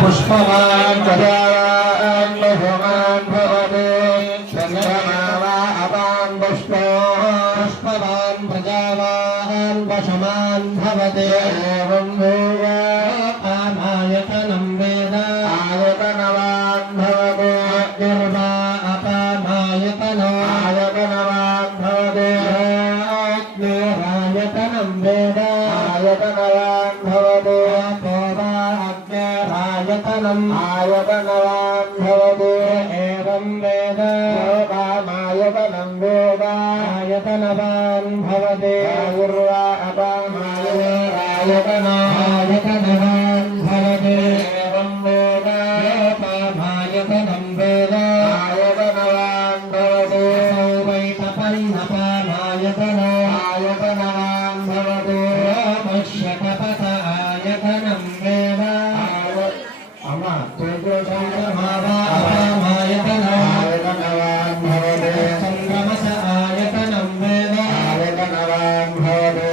पुष्पवान् प्रजावान् बहुमान् भवते चन्द्रमा वा अपान् पुष्पवान् प्रजावान् वशमान् भवते एवं भूय आमायतनं वेद आयतनवान् भवते निर्मा अपामायतनो आयतनवान् भवते अग्निरायतनं वेद आयतनवान् भवते आयतनवान् भवते एवं वेद आयतनं वेद आयतनवान् भवते आयुर्वा अपामायतनवान् भवते एवं वेद अपामायतनं वेद आयतनवान् भवते वैतपन्नपामायतन आयतनवान् भवते मश्यकपथ आयतनं वेद चन्द्रमस आयतनं वेद आयतनवान् भवते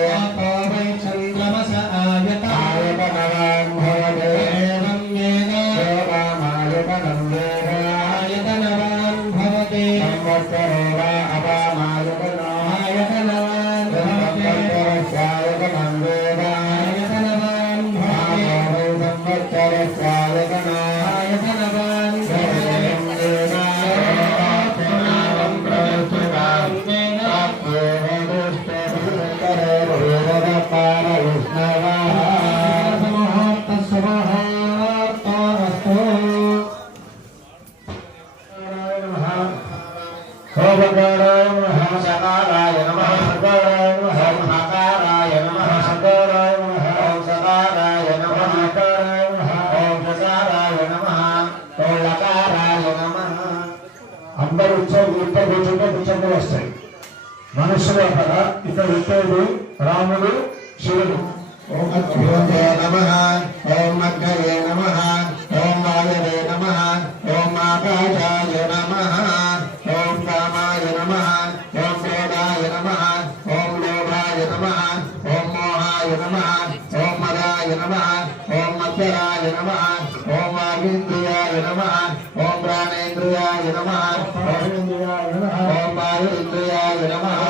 चन्द्रमस आयतनवान् भवते एवं वेद आयतनं वेद आयतनवान् भवते संवत्सरो वा अपामायतनो आयतनवान् भवते आयतनं वेद आयतनवान् भवते संवत्सरस्य ఇద్దరు కూర్చుంటే పుచ్చంగా వస్తాయి. మనుషులు అక్కడ ఇక్కడ విష్ణువుడు, రాముడు, శివుడు. ఓం అగ్నివే నమః, ఓం అగ్నయే నమః, ఓం వాయవే నమః, ఓం ఆకాశాయ నమః, ఓం కామాయ నమః, ఓం క్రోధాయ నమః, ఓం లోభాయ నమః, ఓం మోహాయ నమః, ఓం మదాయ నమః, ఓం మత్సరాయ నమః, ఓం వాగింద్రియాయ నమః, ఓం ప్రాణేంద్రియాయ నమః, ఓం వాయుంద్రియాయ నమః,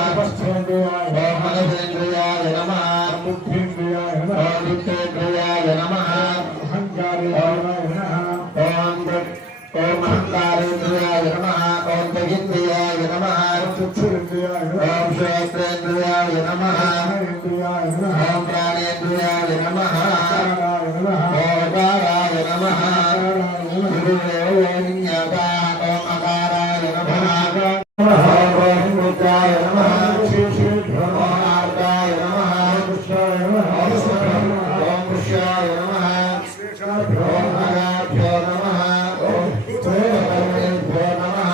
ఓం మనసేంద్రియాయ నమః, ఓం విత్తేంద్రియాయ నమః, ఓం అహంకారేంద్రియాయ నమః, ఓం తగింద్రియాయ నమః, ఓం శ్రోత్రేంద్రియాయ నమః, ఓం ప్రాణేంద్రియాయ నమః, ఓం అకారాయ నమః, ఓం అకారాయ నమః, ఓం ముద్రాయ నమః, ఓం ఆర్దాయ నమః, ఓం పుష్యాయ నమః, ఓం అగాభ్యో నమః, ఓం ఉత్తరకర్మేభ్యో నమః,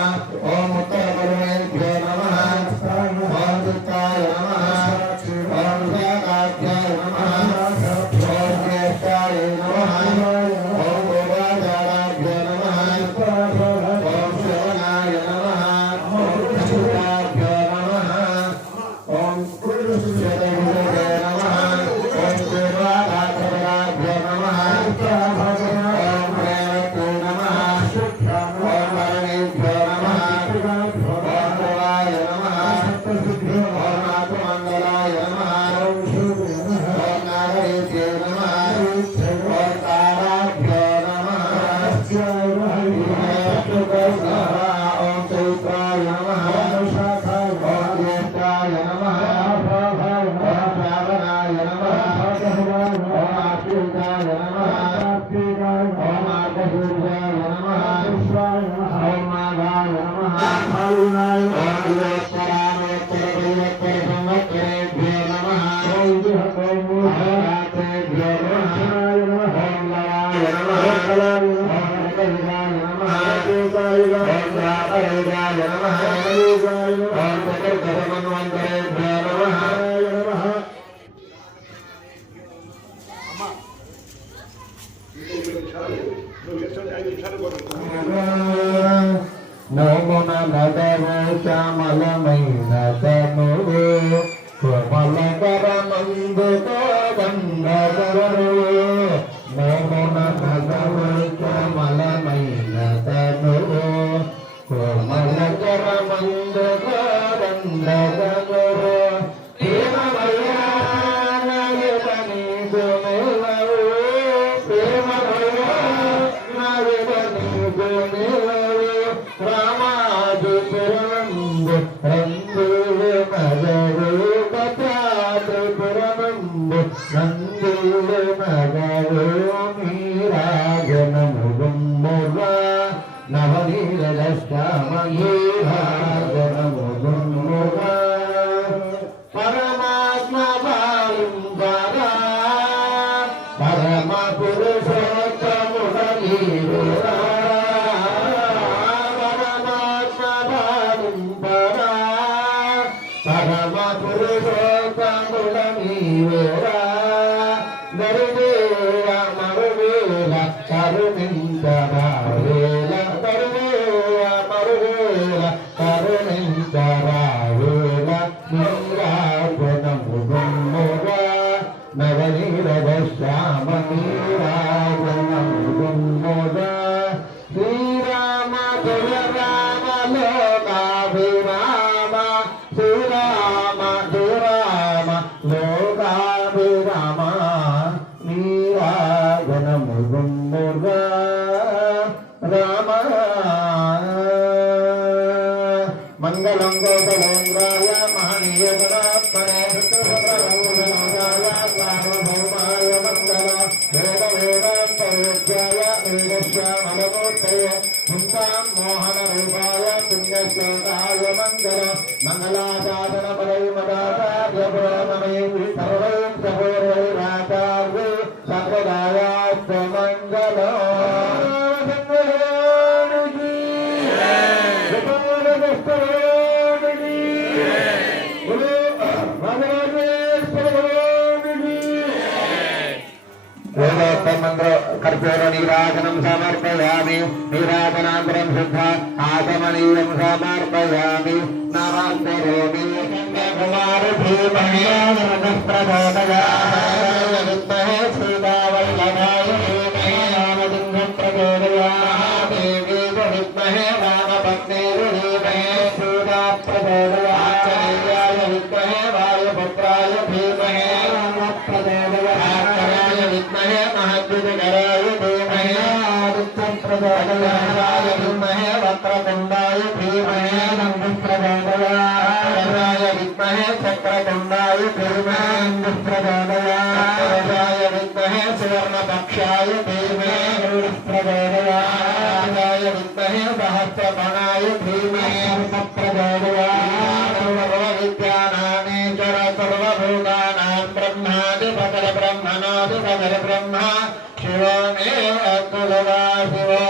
ఓం ఉత్తరకర్మేభ్యో నమః, ఓం చిత్తాయ నమః, ఓం విశాఖాభ్యాయ నమః, ఓం జ్యేష్ఠాయ నమః, ఓం గోపాచారాభ్యో నమః, ఓం శ్రవణాయ నమః, ఓం కృష్ణాభ్యో నమః, ఓం శతవిజయ నమః, ఓం దేవాభ్యో నమః, ఓం ప్రేమతో నమః, ఓం వరణేభ్యో నమః, ఓం భవాయ నమః, ఓం ఆత్మంగళాయ నమః, ఓం నాగరేభ్యో నమః, ఓం తారాభ్యో నమః, ఓం చైత్రాయ నమః, ఓం జ్యేష్ఠాయ నమః, ఓం శ్రావణాయ నమః, ఓం ఆశ్రితాయ నమః, ఓం ఆర్ధసూర్యాయ నమః, ఓం మాఘాయ నమః, ఓం దివోత్తరామోత్తర పరివత్తర సంవత్సరేభ్యో నమః, ఓం రాత్రేభ్యో నమః, ఓం లవాయ నమః, ఓం రకవిదాయ నమః, ఓం రాపరేదాయ నమః, ఓం చతుర్దశమన్వంతరేభ్యో నమః. నోమున నదవు శ్యామలమైన తనువు కోమలకరమందుతో బంధగరు. నోమున నదవు శ్యామలమైన తనువు కోమలకరమందుతో బంధగరు. పరమాత్మ పరమ పురుషోత్తముడీరురా, పరమ పురుషోత్తముడీరురా, దరివేల మరువేల కరుణించరావేల, దరివేల మరువేల కరుణించరావేల, నీరాజనముగుమ్మురా నవనీరద శ్యామ నీరాజనముగుమ్మురా. శ్రీరామ జయ రామ లోకాభిరామ, శ్రీరామ జయ రామ లోకాభిరామ, నీరాజనముగుమ్మురా రామ. మంగళం గోపలేంద్రాయ మహనీయ గణాత్మనే సుతోభాయ సార్వభౌమాయ మంగళ వేద వేదాంతయోగ్యాయ వేదశ్యామలమూర్తయ పుంసాం మోహన రూపాయ పుణ్యశ్లోకాయ మంగళ మంగళాశాసన పరై మదాచార్య పురోగమే సర్వై సపూర్వైరాచార్యే సంప్రదాయాస్త మంగళ. नीराजनं समर्पयामि नीराजनान्तरं शुद्ध आगमनीयं समर्पयामि नमः करोमि कुमार धीमहि प्रचोदयात् विद्महे सीतावल्लभाय धीमहि रामचन्द्रं प्रचोदयात् देवी विद्महे रामपत्नी धीमहि सीता प्रचोदयात् विद्महे वायुपुत्राय धीमहि राम प्रचोदयात् विद्महे महद्विजकराय धीमहि आदित्यं प्रचोदयात् धीमहि वक्रतुण्डाय धीमहि नमः प्रचोदयात् विद्महे चक्रतुण्डाय धीमहि प्रचोदयात् विद्महे सुवर्णपक्षाय धीमहि प्रचोदयात् विद्महे सहस्रपणाय धीमहि प्रचोदयात् सर्वविद्यानामीश्वर सर्वभूतानां ब्रह्मादिपकर ब्रह्मणादिपकर ब्रह्म शिवमेव कुलवा शिवो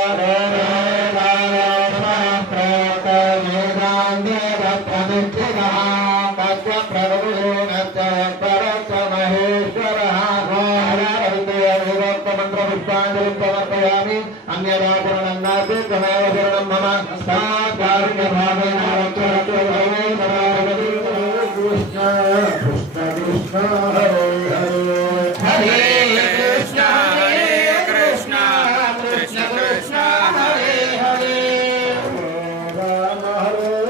समर्पयामि अन्यदा पुनरन्नाति तमेव शरणं मम साकार्यभावेन कृष्ण कृष्ण कृष्ण हरे हरे हरे कृष्ण कृष्ण कृष्ण हरे हरे राम हरे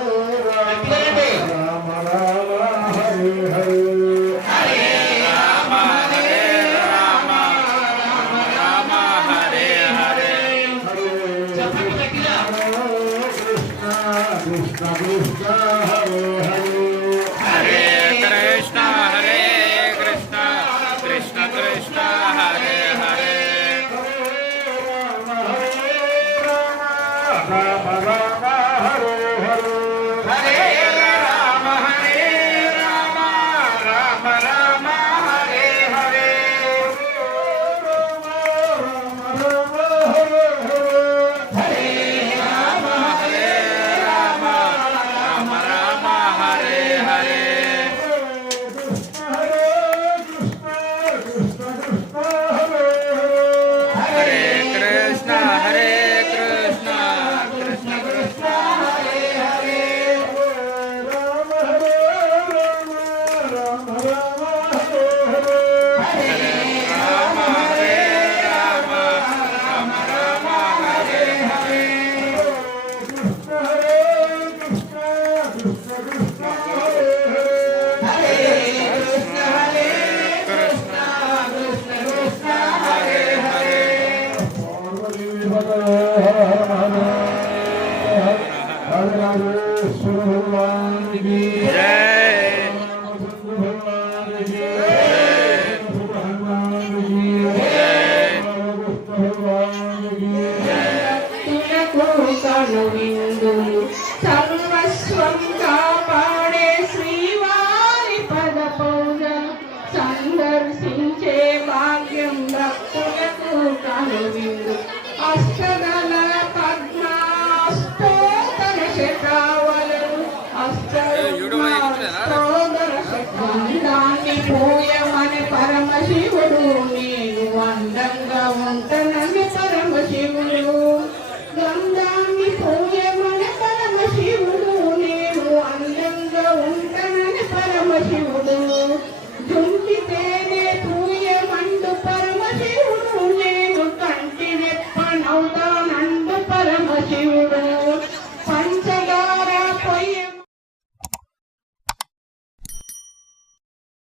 राम राम राम हरे हरे हरे राम राम हरे हरे कृष्ण कृष्ण हरे हरे कृष्ण कृष्ण कृष्ण हरे हरे राम राम हरे हरे हरे राम राम राम हरे हरे हरे राम राम हरे हरे हरे कृष्ण कृष्ण कृष्ण हरे हरे हरे राम राम राम हरे हरे हरे कृष्ण कृष्ण कृष्ण हरे हरे भगवान की जय भगवान की भगवान की भगवान की కనువిందులు సర్వస్వం